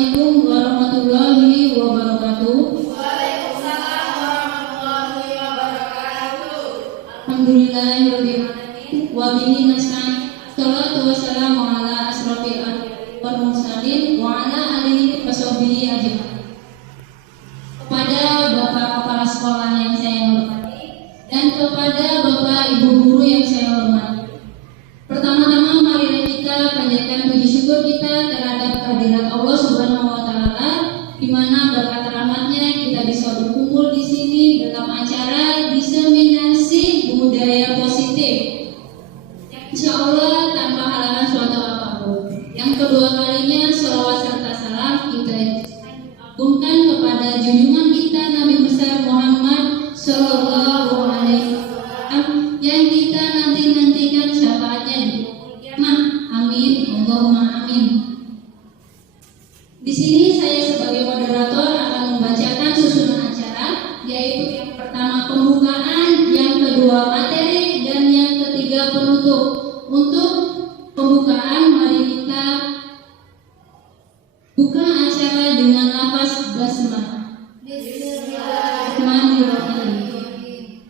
Assalamualaikum warahmatullahi wabarakatuh. Waalaikumsalam warahmatullahi wabarakatuh. Alhamdulillahirabbil alamin wa bihi nasta'in. Shalatu wassalamu ala asrofil anbiya'i wal mursalin wa ala alihi washabbihi ajmain. Kepada Bapak Kepala Sekolah yang saya hormati dan kepada Bapak Ibu guru yang saya hormati. Pertama-tama marilah kita panjatkan puji syukur kita terhadap kehadirat Allah Subhanahu wa taala, di mana berkat rahmatnya kita bisa berkumpul di sini dalam acara diseminasi budaya positif. Insya Allah tanpa halangan suatu apapun. Yang kedua kalinya sholawat serta salam kita agungkan kepada junjungan kita Nabi besar Muhammad Sallallahu Alaihi Wasallam yang kita nantikan syafaatnya di kiamat. Amin, Allahumma amin. Di sini saya sebagai moderator akan membacakan susunan acara, yaitu yang pertama pembukaan, yang kedua materi, dan yang ketiga penutup. Untuk pembukaan, mari kita buka acara dengan lafaz basmalah. Bismillahirrahmanirrahim.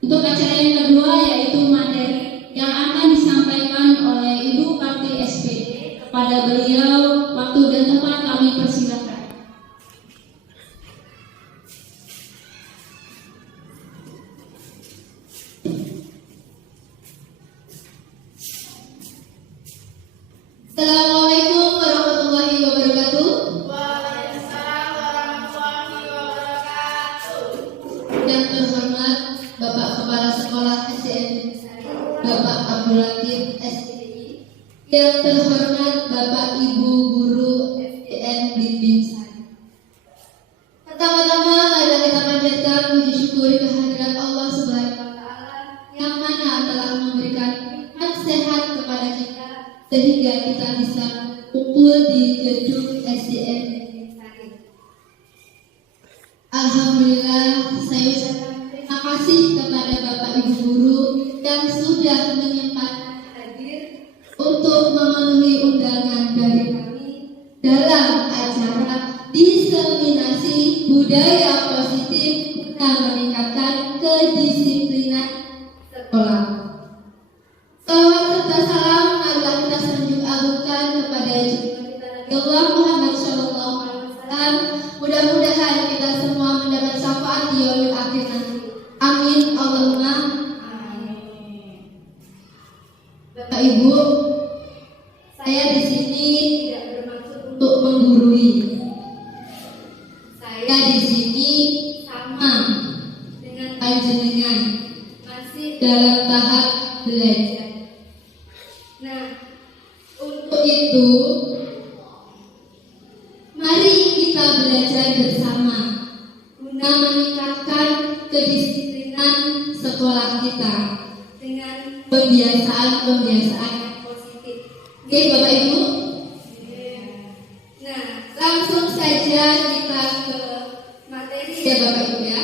Untuk acara yang kedua yaitu materi yang akan disampaikan oleh Ibu Karti SPD. Kepada beliau, waktu dan tempat kami persilakan. Assalamualaikum warahmatullahi wabarakatuh. Waalaikumsalam warahmatullahi wabarakatuh. Yang terhormat Bapak Kepala Sekolah SDN Bapak Abdul Latif SDI. Yang terhormat Bapak Ibu Guru SDN Bimbing Sari. Pertama-tama marilah kita panjatkan puji syukur kehadirat Allah Subhanahu wa taala yang mana telah memberikan nikmat sehat kepada kita sehingga kita bisa kumpul di gedung SDN Bimbing Sari. Alhamdulillah, saya ucapkan terima kasih kepada Bapak Ibu Guru yang sudah menyempatkan hadir untuk memenuhi undangan dari kami dalam acara diseminasi budaya positif guna meningkatkan kedisiplinan sekolah. Salawat serta salam marilah kita sanjung agungkan kepada junjungan kita Nabi Allah Muhammad Sallallahu Alaihi Wasallam. Mudah-mudahan kita semua mendapat syafaat di yaumil akhir nanti. Amin, Allahumma amin. Bapak Ibu, saya di sini tidak bermaksud untuk menggurui. Saya di sini sama dengan panjenengan, masih dalam tahap belajar. Nah, untuk itu mari kita belajar bersama guna meningkatkan kedisiplinan sekolah kita dengan pembiasaan-pembiasaan yang positif. Oke, Bapak Ibu? Nah, langsung saja kita ke materi ya Bapak Ibu ya.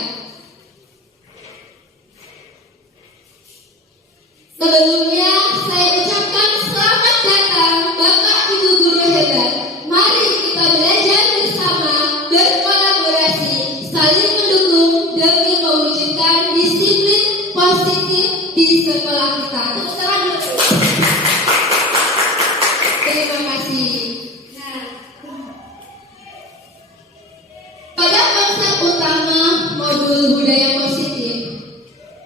Sebelumnya saya ucapkan selamat datang Bapak Ibu Guru hebat. Mari kita belajar bersama, berkolaborasi, saling mendukung demi mewujudkan disiplin positif di sekolah kita. Tepuk tangan dulu. Terima kasih. Nah, pada konsep utama modul budaya positif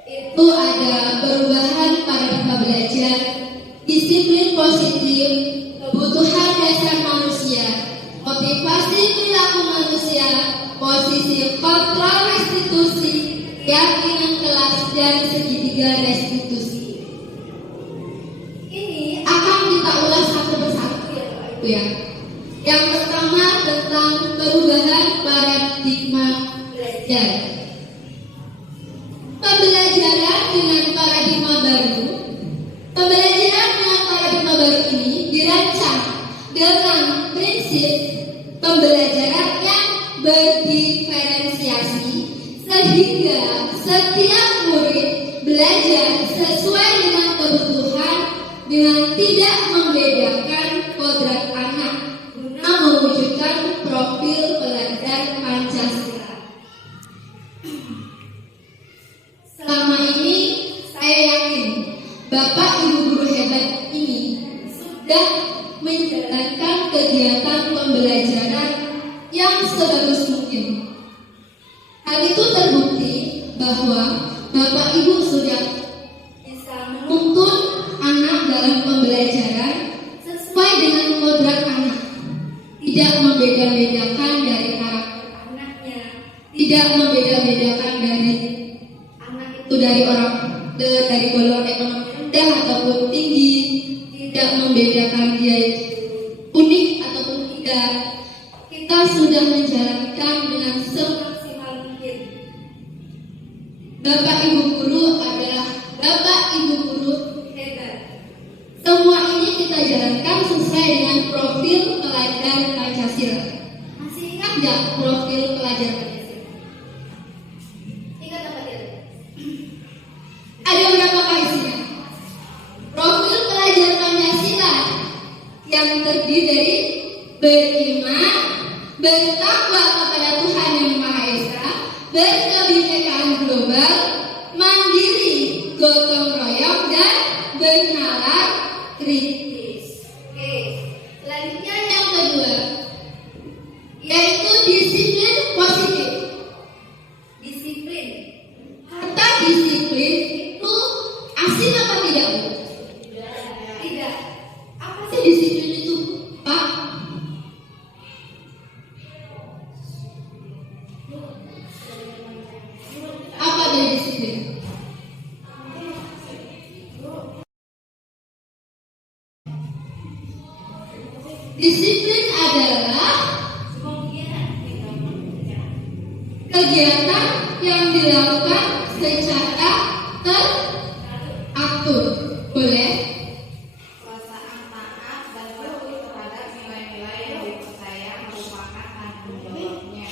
itu ada perubahan paradigma belajar, disiplin positif, kebutuhan dasar manusia, motivasi perilaku manusia, posisi kontrol restitusi, keyakinan kelas, dan segitiga restitusi. Ini akan kita ulas satu persatu ya Pak Ibu ya. Yang pertama tentang perubahan paradigma belajar. Pembelajaran dengan paradigma baru. Pembelajaran dengan paradigma baru ini dirancang dengan prinsip pembelajaran yang berdiferensiasi sehingga setiap murid belajar sesuai dengan kebutuhan dengan tidak membedakan kodrat anak guna mewujudkan Bapak Ibu guru hebat ini sudah menjalankan kegiatan pembelajaran yang sebagus mungkin. Hal itu terbukti bahwa Bapak Ibu sudah bisa menuntun anak dalam pembelajaran sesuai dengan kodrat anak, tidak membeda-bedakan dari karakter anaknya, tidak membeda-bedakan dari anak itu dari golongan ekonomi rendah ataupun tinggi, tidak membedakan dia unik ataupun tidak. Kita sudah menjalankan dengan semaksimal mungkin. Bapak Ibu guru adalah Bapak Ibu guru hebat. Semua ini kita jalankan sesuai dengan profil pelajar Pancasila. Masih ingat nggak profil pelajar Pancasila? Ingat apa dia? Ada berapa isinya? Profil pelajar Pancasila yang terdiri dari beriman, bertakwa kepada Tuhan Yang Maha Esa, berkebinekaan global, mandiri, gotong royong, dan bernalar kritis. Oke, selanjutnya yang kedua, yaitu disiplin positif. Disiplin. Kata disiplin itu asing apa tidak? Tidak. Apa sih disiplin itu, Pak? Apa dari disiplin? Disiplin adalah kegiatan yang dilakukan secara teratur. Boleh? Perasaan taat dan patuh terhadap nilai-nilai yang dipercaya merupakan tanggung jawabnya.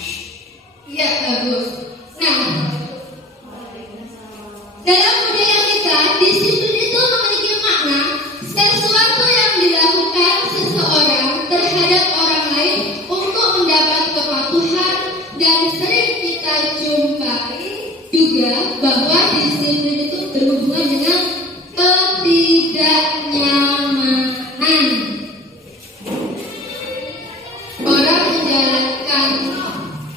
Iya, bagus. Nah, dalam budaya kita, disiplin itu memiliki makna sesuatu yang dilakukan seseorang terhadap orang lain untuk mendapat kepatuhan, dan sering kita jumpai juga bahwa disiplin itu berhubungan dengan ketidaknyamanan. Orang menjalankan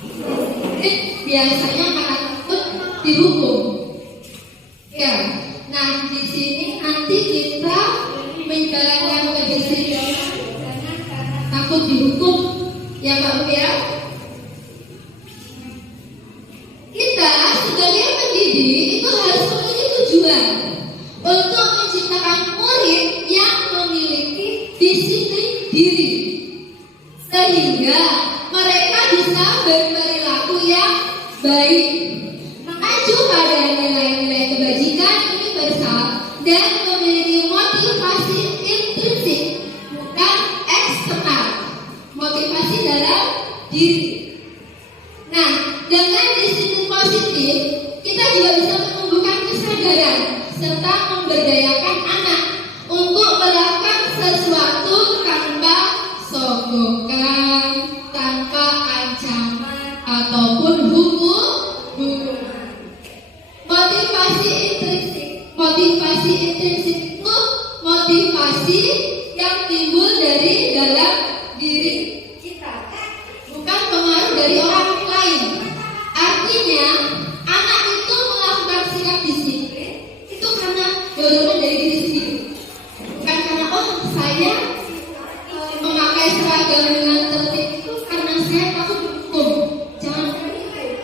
disiplin biasanya karena takut dihukum. Ya, nah di sini nanti kita menjalankan kedisiplinan karena takut dihukum, ya Pak Bu ya. Kita sebagai pendidik itu harus memiliki tujuan untuk menciptakan murid yang memiliki disiplin diri, sehingga mereka bisa berperilaku yang baik, mengacu pada nilai-nilai kebajikan universal, dan memiliki motivasi intrinsik, bukan eksternal, motivasi dalam diri. Nah, dengan disiplin positif, kita juga bisa menumbuhkan kesadaran serta memberdayakan anak untuk melakukan sesuatu tanpa sogokan, tanpa ancaman ataupun hukuman. Motivasi intrinsik itu motivasi yang timbul dari dalam diri kita, bukan pengaruh dari orang lain. Artinya, anak itu melakukan sikap disiplin itu karena dorongan dari diri sendiri, bukan karena saya memakai seragam dengan tertib itu karena saya takut dihukum. Jangan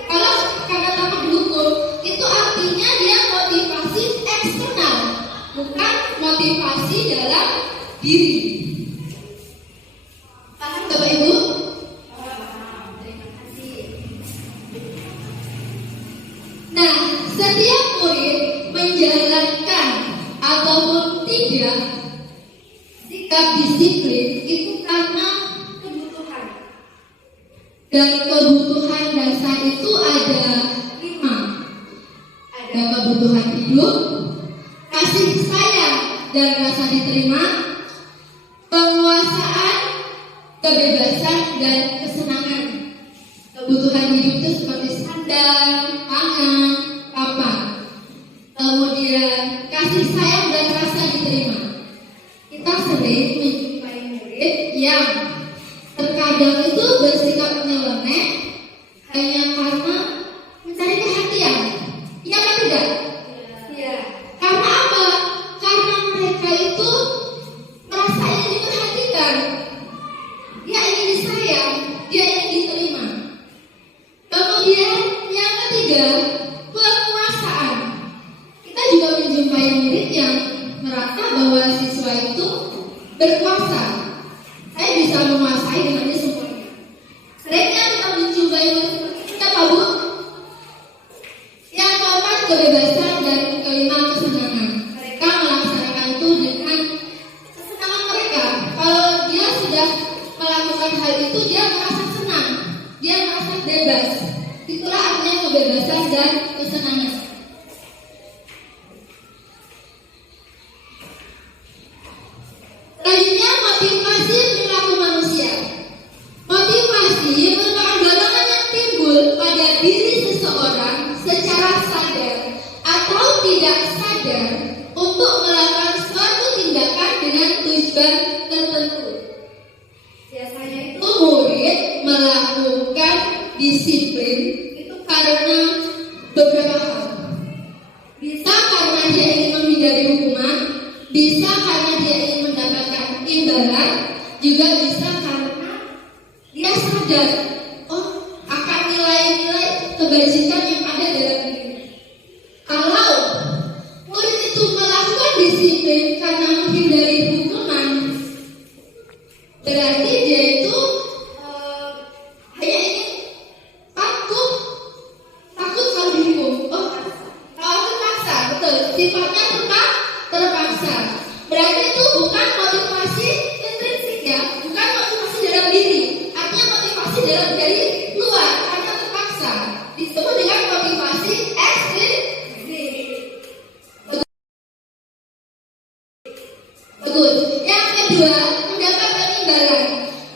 kalau karena takut dihukum, itu artinya dia motivasi eksternal, bukan motivasi dalam diri. Paham Bapak Ibu? Nah, setiap murid menjalankan ataupun tidak sikap disiplin itu karena kebutuhan. Dan kebutuhan dasar itu ada 5. Ada kebutuhan hidup, kasih sayang dan rasa diterima, penguasaan, kebebasan, dan kesenangan. Kebutuhan hidup itu seperti sandang, pangan, papan. Kemudian kasih sayang dan rasa diterima. Kita sering menjumpai murid yang terkadang itu bersikap nyeleneh hanya karena mencari perhatian. Iya kan tidak? Iya. Karena apa? Karena mereka itu merasa ingin diperhatikan. Dia ingin disayang, dia ingin diterima. Kemudian yang ketiga, penguasaan. Kita juga menjumpai murid yang merasa bahwa siswa itu berkuasa. Saya bisa menguasai dengan ini semuanya. Seringnya kita menjumpai murid seperti itu, Pak Bu. Yang keempat, kebebasan, dan kelima, kesenangan. Mereka melaksanakan itu dengan kesenangan mereka. Kalau dia sudah melakukan hal itu, dia merasa senang, dia merasa bebas. Itulah artinya kebebasan dan kesenangan. Selanjutnya, motivasi perilaku manusia. Motivasi merupakan dorongan yang timbul pada diri seseorang secara sadar atau tidak sadar untuk melakukan suatu tindakan dengan tujuan tertentu. Biasanya itu murid melakukan disiplin itu karena beberapa hal. Bisa karena dia ingin menghindari hukuman, bisa karena dia ingin mendapatkan imbalan, juga bisa karena dia sadar akan nilai-nilai kebajikan yang ada dalam dirinya. Kalau murid itu melakukan disiplin karena menghindari hukuman, berarti dia itu hanya ingin takut kalau dihukum. Kalau terpaksa, betul. Sifatnya terpaksa. Berarti itu bukan motivasi intrinsik ya, bukan motivasi dalam diri. Artinya motivasi dari luar karena terpaksa. Disebut dengan motivasi ekstrinsik. Bagus. Yang kedua, mendapatkan imbalan.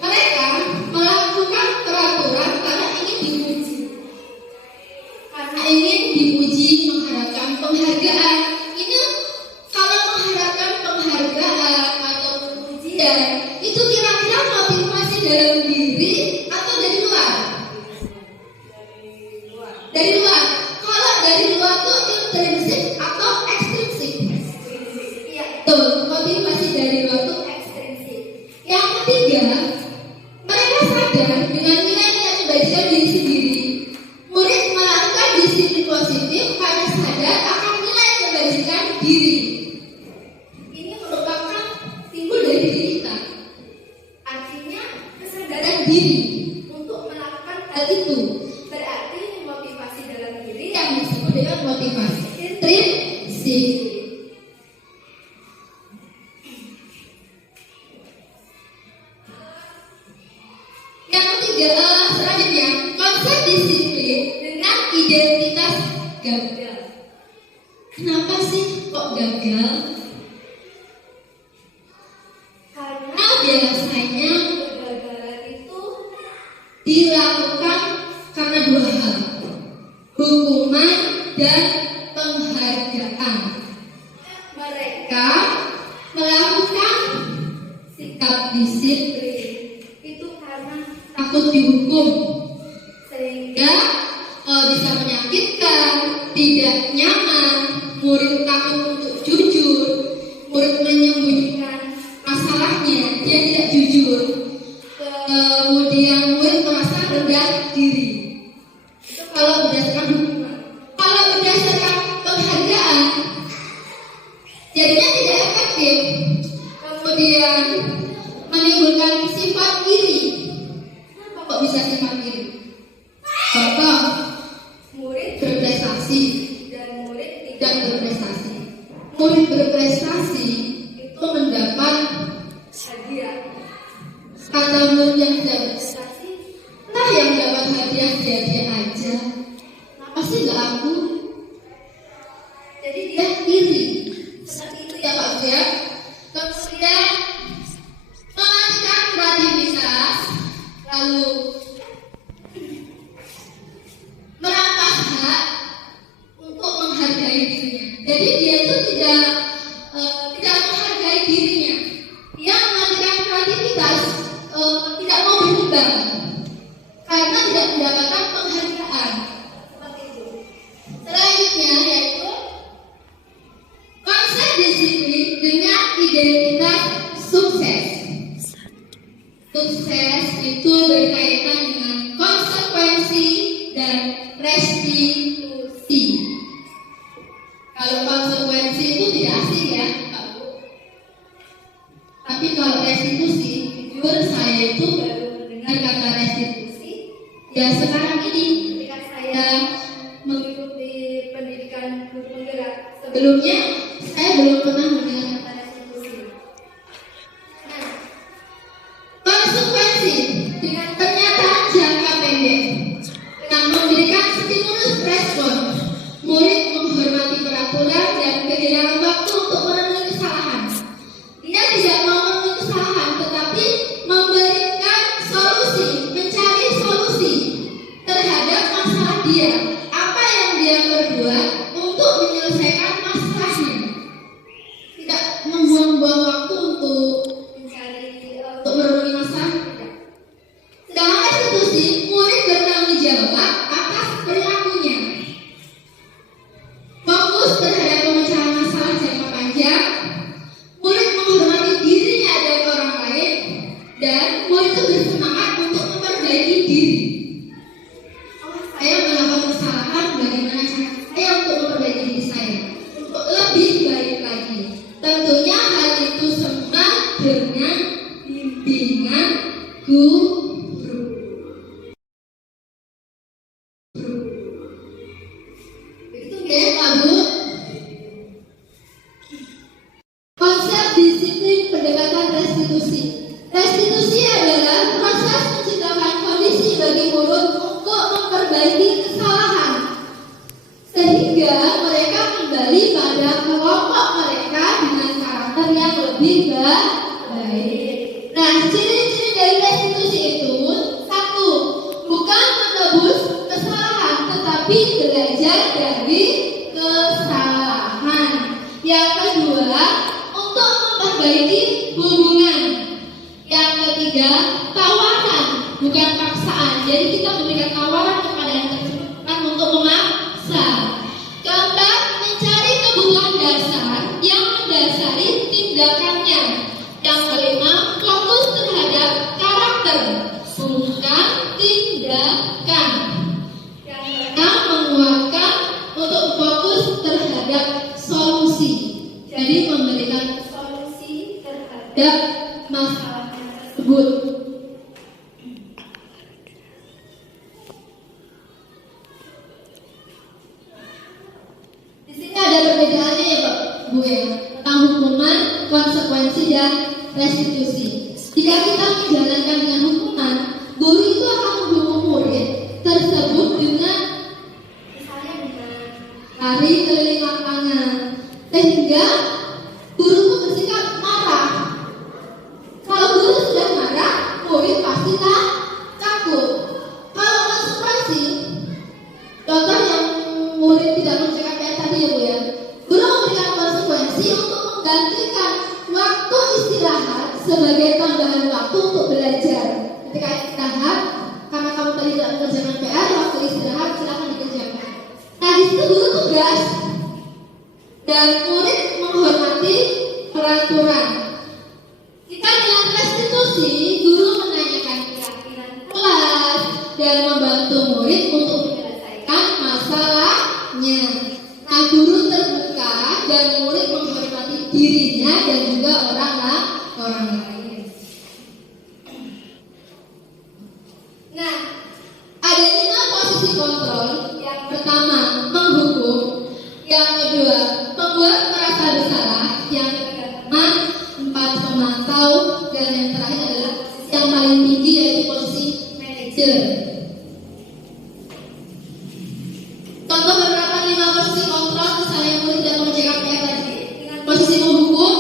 Mereka melakukan peraturan karena ingin dipuji. Karena ingin dipuji, mengharapkan penghargaan. Ini kalau mengharapkan penghargaan atau pujian, itu kira-kira motivasi dalam diri atau dari luar? Dari luar. Kalau dari luar itu intrinsik atau ekstrinsik? Iya, betul. Motivasi dari luar itu ekstrinsik. Yang ketiga, mereka sadar dengan nilai-nilai kebajikan diri sendiri. Murid melakukan disiplin positif karena sadar akan nilai kebajikan diri. Ini merupakan timbul dari diri kita. Artinya kesadaran diri untuk melakukan hal itu. Berarti motivasi dalam diri yang disebut dengan motivasi intrinsik. Yang ketiga, selanjutnya, konsep disiplin dengan identitas gagal. Kenapa sih kok gagal? Karena biasanya kegagalan itu dilakukan karena dua hal, hukuman dan penghargaan. Mereka melakukan sikap disiplin itu karena takut dihukum, sehingga bisa menyakitkan, tidak nyaman, murid takut untuk jujur, murid menyembunyikan masalahnya, dia tidak jujur, kemudian murid merasa rendah diri. Itu kalau berdasarkan hukuman. Kalau berdasarkan penghargaan, jadinya tidak efektif, kemudian menimbulkan sifat iri. Kenapa kok bisa sifat iri? Contoh, murid berprestasi dan murid tidak berprestasi. Murid berprestasi itu mendapat hadiah. Kata murid yang tidak berprestasi, nah yang dapat hadiah dia aja. Kenapa sih nggak aku? Jadi dia iri. Seperti itu ya Pak ya. Kemudian mengajukan kreativitas, lalu merampas hak untuk menghargai dirinya. Jadi dia dia itu tidak menghargai dirinya. Dia melakukan kreativitas, tidak mau berkembang karena tidak mendapatkan penghargaan. Seperti itu. Selanjutnya yaitu konsep disiplin dengan identitas sukses. Sukses itu berkaitan dengan konsekuensi dan restitusi. Kalau konsekuensi itu tidak asing ya, Pak Bu. Tapi kalau restitusi, jujur saya itu baru mendengar kata restitusi ya sekarang ini ketika saya mengikuti pendidikan guru penggerak. Sebelumnya saya belum pernah mendengar kata restitusi. Nah, konsekuensi dengan pernyataan jangka pendek dengan memberikan stimulus respon, murid menghormati peraturan dan kehilangan waktu untuk memenuhi kesalahan. Dia tidak mau memenuhi kesalahan, tetapi memberikan solusi, mencari solusi terhadap masalah dia. Apa yang dia perbuat untuk menyelesaikan masalahnya. Tidak membuang-buang waktu untuk mencari, untuk memenuhi masalah. Tidak. Sedangkan restitusi, murid bertanggung jawab atas perilakunya. Fokus terhadap pemecahan masalah jangka panjang, murid menghormati dirinya dan orang lain, dan murid itu bersemangat untuk memperbaiki diri. Oh, saya melakukan kesalahan, bagaimana cara saya untuk memperbaiki diri saya, untuk lebih baik lagi. Tentunya hal itu semua dengan bimbingan guru. Itu ya Pak Bu. Konsep disiplin pendekatan restitusi. Restitusi adalah proses menciptakan kondisi bagi murid untuk memperbaiki kesalahan sehingga mereka kembali pada kelompok mereka dengan karakter yang lebih baik. Nah, ciri-ciri dari restitusi itu: satu, bukan menebus kesalahan, tetapi belajar dari kesalahan. Yang kedua, untuk memperbaiki hubungan. Yang ketiga, tawaran, bukan paksaan. Jadi kita memberikan tawaran kepada yang tersebut untuk memaksa. Keempat, mencari kebutuhan dasar yang mendasari tindakannya. Yang kelima, fokus terhadap karakter, bukan tindakan. Yang keenam, menguatkan untuk fokus terhadap solusi. Jadi memberikan solusi terhadap masalah tersebut. Di sini ada perbedaannya ya Pak Bu ya, tentang hukuman, konsekuensi dan restitusi. Jika kita menjalankan dengan hukuman, guru itu akan menghukum murid tersebut dengan misalnya dengan lari keliling lapangan, sehingga guru itu bersikap marah. Kalau guru sudah marah, murid pasti takut. Kalau konsekuensi, contoh yang murid tidak mengerjakan kayak tadi ya Bu ya, guru memberikan konsekuensi untuk menggantikan waktu istirahat sebagai tambahan waktu untuk belajar. Ketika istirahat, karena kamu tadi tidak mengerjakan PR, waktu istirahat silakan dikerjakan. Nah, di situ guru tugas dan murid menghormati peraturan. Kita dengan restitusi, guru menanyakan keyakinan kelas dan membantu murid untuk menyelesaikan masalahnya. Nah, guru terbuka dan murid menghormati dirinya dan juga orang lain. Nah, ada 5 posisi kontrol. Yang pertama, menghukum. Yang kedua, membuat merasa bersalah. Yang ketiga, 4, memantau. Dan yang terakhir adalah yang paling tinggi yaitu posisi manajer. Contoh beberapa 5 posisi kontrol misalnya murid tidak mengerjakan PR tadi. Dengan posisi menghukum,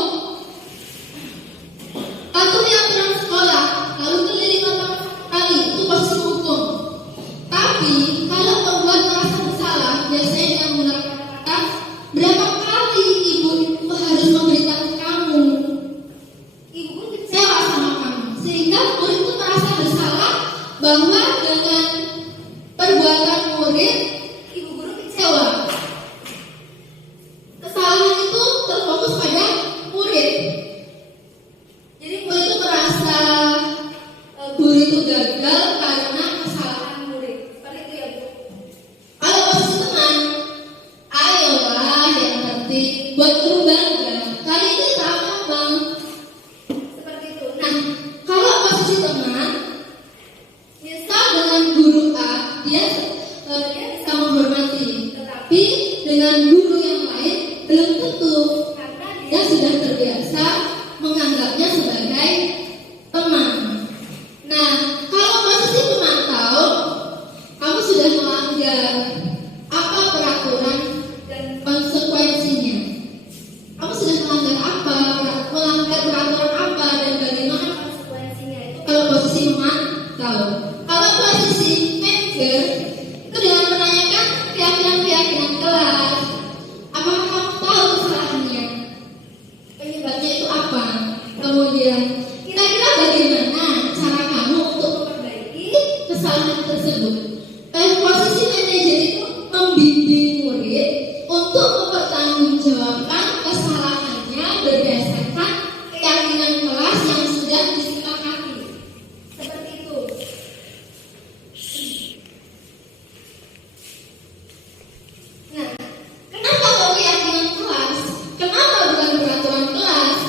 buat guru bangga. Kali ini tak apa-apa. Seperti itu. Nah, kalau posisi teman, misal dengan guru A, dia bisa menghormati, tetapi dengan guru yang lain belum tentu, Karena dia sudah terbiasa menganggapnya sebagai teman. Nah, kalau posisi pemantau, kamu sudah melanggar apa peraturan dan konsekuensinya. Kamu sudah melanggar apa, melanggar peraturan apa, dan bagaimana konsekuensinya itu kalau posisi memantau. Kalau posisi manager, itu dengan menanyakan keyakinan kelas. Apakah kamu tahu kesalahannya? Penyebabnya itu apa? Kemudian, kira-kira bagaimana cara kamu untuk memperbaiki kesalahan tersebut? Posisi manajer itu membimbing murid untuk mempertanggungjawabkan kesalahannya berdasarkan keyakinan kelas yang sudah disepakati. seperti itu. Nah, kenapa kok keyakinan kelas? Kenapa bukan peraturan kelas?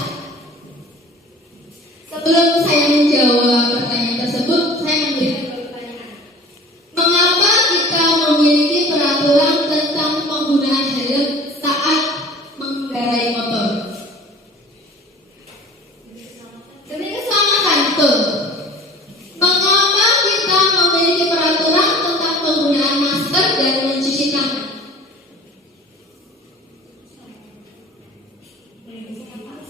Sebelum saya menjawab pertanyaan tersebut, saya memberikan pertanyaan. Mengapa kita memiliki peraturan tentang penggunaan helm saat mengendarai motor? Demi keselamatan, betul. Mengapa kita memiliki peraturan tentang penggunaan masker dan mencuci tangan?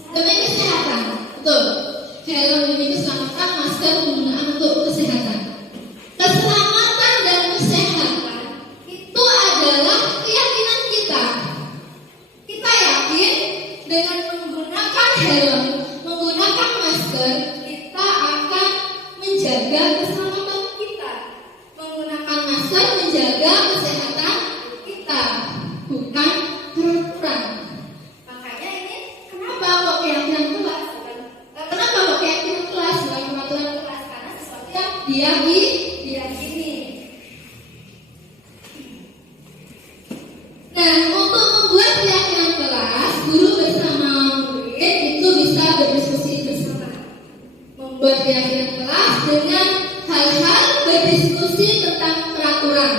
Demi kesehatan, betul. Helm demi keselamatan, masker penggunaan untuk kesehatan. Keselamatan dan kesehatan itu adalah keyakinan kita. Kita yakin dengan menggunakan helm, menggunakan masker, kita akan menjaga keselamatan kita. Menggunakan masker menjaga kesehatan kita, bukan peraturan. Makanya ini Kenapa kok keyakinan kelas? Kenapa kok keyakinan kelas bukan peraturan kelas? karena sesuatu Ya, yang diyakini. Nah, untuk membuat keyakinan kelas, guru bersama murid itu bisa berdiskusi bersama. Membuat keyakinan kelas dengan hal-hal berdiskusi tentang peraturan.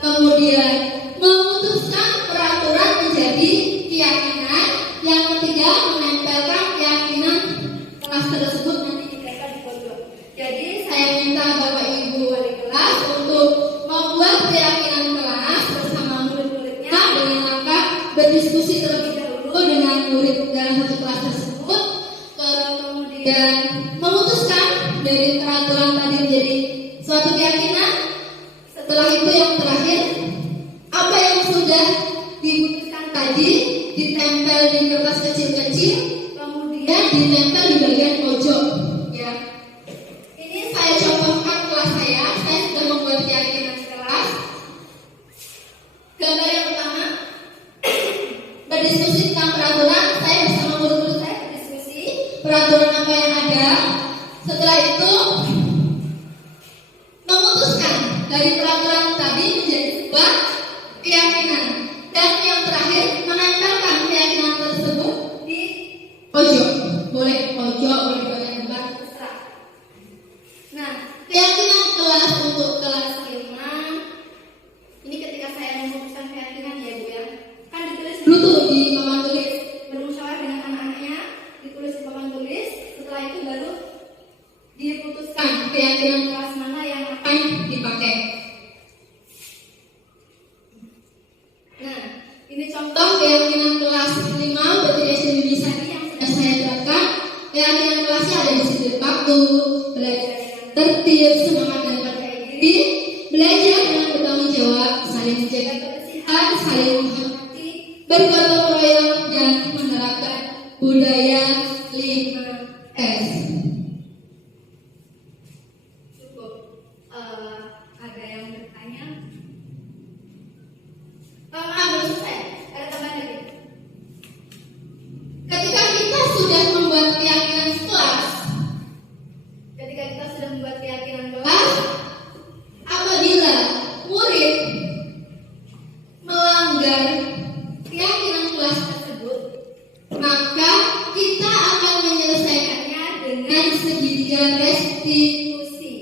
Kemudian memutuskan peraturan menjadi keyakinan. Yang ketiga, menempelkan keyakinan kelas tersebut nanti ditempel di pojok. Jadi saya minta Bapak Ibu wali kelas untuk membuat keyakinan kelas bersama murid-muridnya dengan langkah berdiskusi terlebih dahulu dengan murid dalam satu kelas tersebut. Kemudian memutuskan dari peraturan tadi menjadi suatu keyakinan. Setelah itu yang terakhir, apa yang sudah diputuskan tadi ditempel di kertas kecil-kecil, kemudian ditempel di bagian pojok. Ya, ini saya contohkan kelas saya sudah membuat keyakinan kelas. Gambar yang pertama, berdiskusi tentang peraturan. Saya bersama murid-murid saya berdiskusi peraturan apa yang ada. Setelah itu memutuskan dari peraturan tadi menjadi sebuah keyakinan. Dan yang terakhir, menempelkan keyakinan tersebut di pojok. Boleh pojok, boleh bagian depan, terserah. Nah, keyakinan kelas untuk kelas 5. Ini ketika saya memutuskan keyakinan ya Bu ya. Kan ditulis dulu tuh di papan tulis. Bermusyawarah dengan anak-anaknya, ditulis di papan tulis. Setelah itu baru diputuskan keyakinan kelas mana yang akan dipakai. Nah, ini contoh keyakinan kelas 5 berarti SD Bimbisari yang sudah saya terapkan. Keyakinan kelasnya ada di sisi waktu, belajar dengan tertib, semangat dan percaya diri, belajar dengan bertanggung jawab, saling menjaga kebersihan, saling menghormati, bergotong royong dan menerapkan budaya 5S. cukup. Ada yang bertanya? Belum selesai. Ada tambahan lagi. Ketika kita sudah membuat keyakinan kelas, apabila murid melanggar keyakinan kelas segitiga restitusi.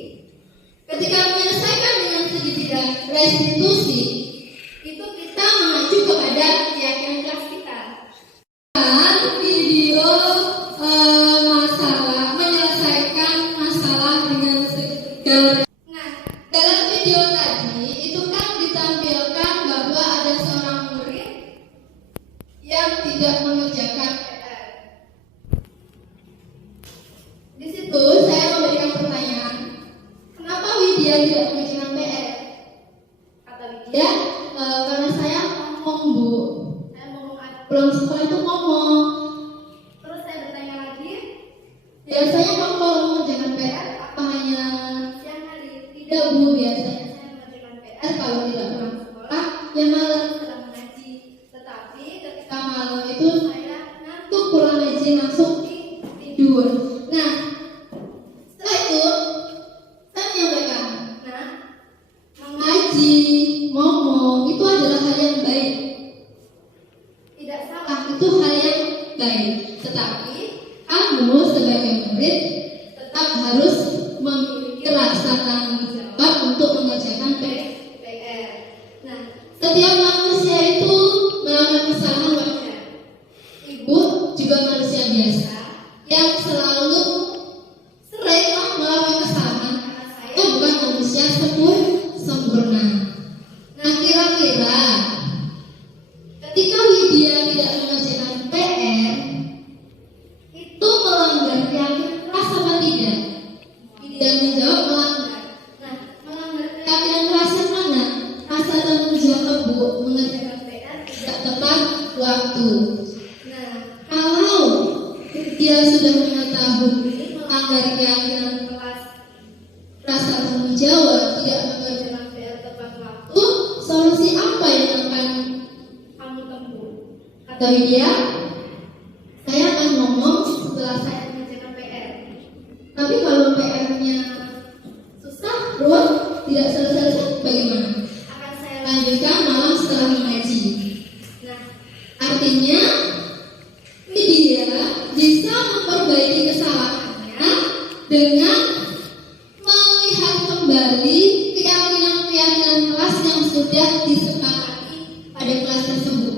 Ketika menyelesaikan dengan segitiga restitusi, itu kita mengacu kepada keyakinan kelas kita. Dan video masalah menyelesaikan masalah dengan segitiga. Nah, dalam video tadi itu kan ditampilkan bahwa ada seorang murid yang tidak mengerjakan PR. Di situ saya memberikan pertanyaan, kenapa Widya tidak mengerjakan PR? Kata Widya, karena saya ngomong Bu, saya ngomong pulang sekolah itu ngomong. Terus saya bertanya lagi, biasanya kamu kalau mengerjakan PR apa hanya siang hari? Tidak Bu, biasanya saya mengerjakan PR kalau tidak pulang sekolah ya malam sedang mengaji. Tetapi ketika malam itu saya ngantuk pulang ngaji langsung tidur. Nah, setelah itu saya menyampaikan, nah, mengaji, ngomong itu adalah hal yang baik, tidak salah, itu hal yang baik. Tetapi kamu sebagai murid tetap harus memiliki rasa tanggung jawab untuk mengerjakan PR. Nah, setiap manusia itu melakukan kesalahan wajar. Ibu juga manusia biasa yang selalu sering melakukan kesalahan, karena saya bukan manusia sempurna. Nah, kira-kira ketika Widya tidak mengerjakan PR itu melanggar keyakinan kelas apa tidak? Widya menjawab melanggar. Nah, melanggar keyakinan kelas yang mana? Rasa tanggung jawab Bu mengerjakan PR tidak tepat waktu. Nah, kalau dia sudah mengetahui melanggar keyakinan kelas, rasa tanggung jawab tidak mengerjakan PR tepat waktu, solusi apa yang akan kamu tempuh? Kata Widya, saya akan ngomong setelah saya mengerjakan PR. Tapi kalau PR-nya susah, terus tidak selesai, bagaimana? Akan saya lanjutkan malam setelah mengaji. Nah, artinya Widya bisa memperbaiki kesalahannya dengan melihat kembali keyakinan-keyakinan kelas yang sudah disepakati pada kelas tersebut.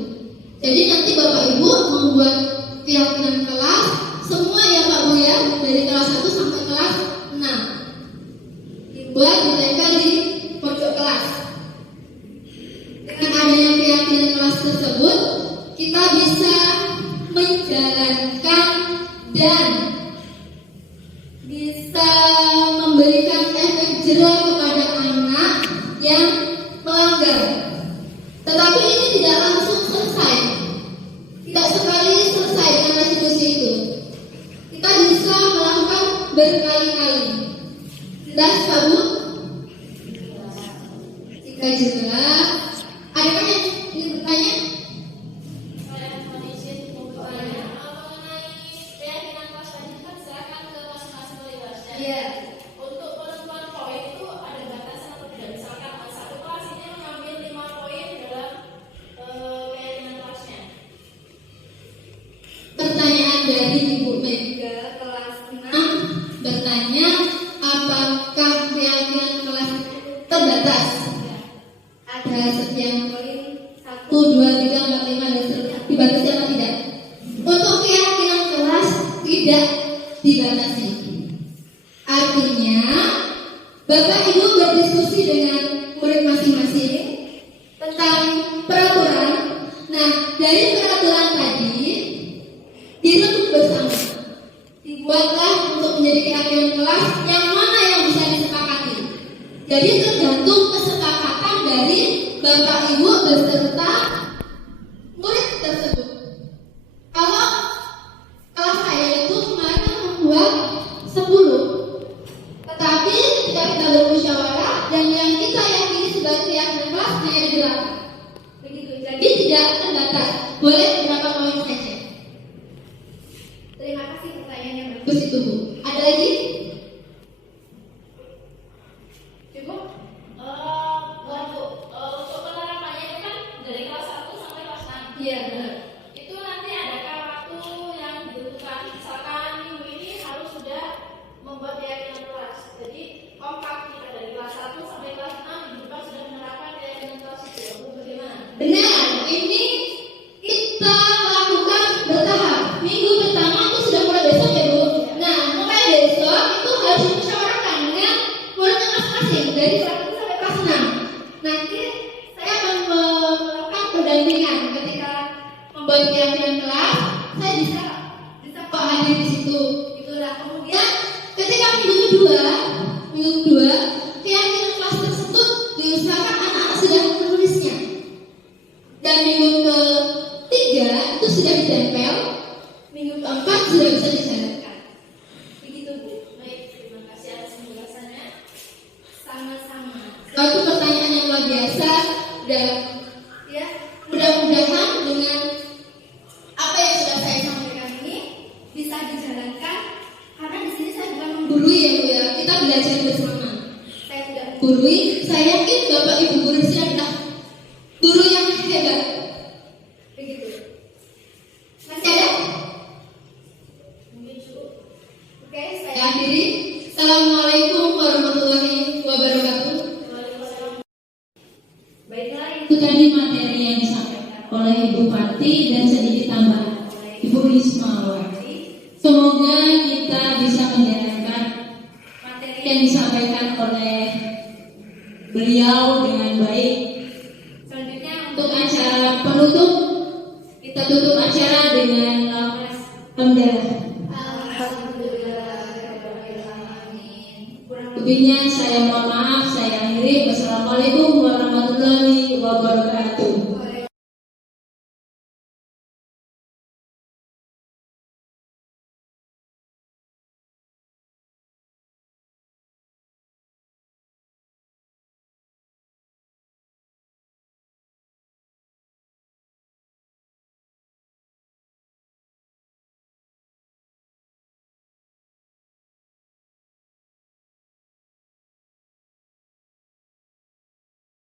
Jadi nanti Bapak Ibu membuat keyakinan kelas semua ya Pak Bu ya, dari kelas 1 sampai kelas 6. Dibuat ditempel di pojok kelas. Dengan adanya keyakinan kelas tersebut, kita bisa menjalankan dan bisa memberikan efek jerah kepada anak yang melanggar. Tetapi ini tidak langsung selesai, tidak sekali selesai dengan restitusi itu. Kita bisa melakukan berkali-kali. Jelas Pak Bu? Jika jelas, adakah yang ingin bertanya? Saya mohon izin untuk bertanya mengenai keyakinan kelas tadi kan silakan ke masing-masing kelasnya. Iya. Untuk penentuan poin itu ada batasan atau tidak? Misalkan satu kelas ini mengambil 5 poin dalam keyakinan kelasnya. Pertanyaan dari Ibu Mega kelas 6 bertanya, apakah keyakinan kelas terbatas? Ada sekian poin, 1, 2, 3, 4, 5 dan seterusnya. Dibatasi apa tidak? Untuk keyakinan kelas tidak dibatasi. Artinya Bapak Ibu berdiskusi dengan murid masing-masing tentang peraturan. Nah, dari peraturan tadi dirembuk bersama, dibuatlah untuk menjadi keyakinan kelas yang mana yang bisa disepakati. Jadi tergantung kesepakatan dari Bapak Ibu beserta murid tersebut. Kalau kelas saya itu kemarin membuat 10, tetapi ketika kita bermusyawarah dan yang kita yakini sebagai keyakinan kelas hanya 8. Begitu. Jadi tidak terbatas, boleh berapa poin saja. Terima kasih pertanyaannya bagus itu Bu. Ada lagi? Cukup? Untuk penerapannya itu kan dari kelas 1 sampai kelas 6. Iya benar. Itu nanti adakah waktu yang ditentukan? Misalkan minggu ini harus sudah membuat keyakinan depan kelas, saya bisa kok hadir di situ. Itulah kemudian Dan ketika minggu kedua, keyakinan kelas tersebut diusahakan anak-anak sudah menulisnya. Dan minggu ketiga itu sudah ditempel, minggu keempat sudah bisa dijalankan. begitu Bu. Baik, terima kasih atas penjelasannya. Sama-sama. Itu pertanyaan yang luar biasa dan Ya, mudah-mudahan dengan apa yang sudah saya sampaikan ini bisa dijalankan karena di sini saya bukan menggurui ya Bu ya, kita belajar bersama. saya tidak Gurui, saya yakin Bapak Ibu guru di sini adalah guru yang hebat. begitu. Masih ada? Mungkin cukup. Oke, Saya saya akhiri. Assalamualaikum warahmatullahi wabarakatuh. Waalaikumsalam. Baiklah, Itu tadi materi yang disampaikan oleh Ibu Pati dan sedikit tambahan Ibu Ismawati. Semoga kita bisa menjalankan materi yang disampaikan oleh beliau dengan baik. selanjutnya Untuk acara penutup, kita tutup acara dengan lafaz hamdalah. Alhamdulillah. Lebihnya saya mohon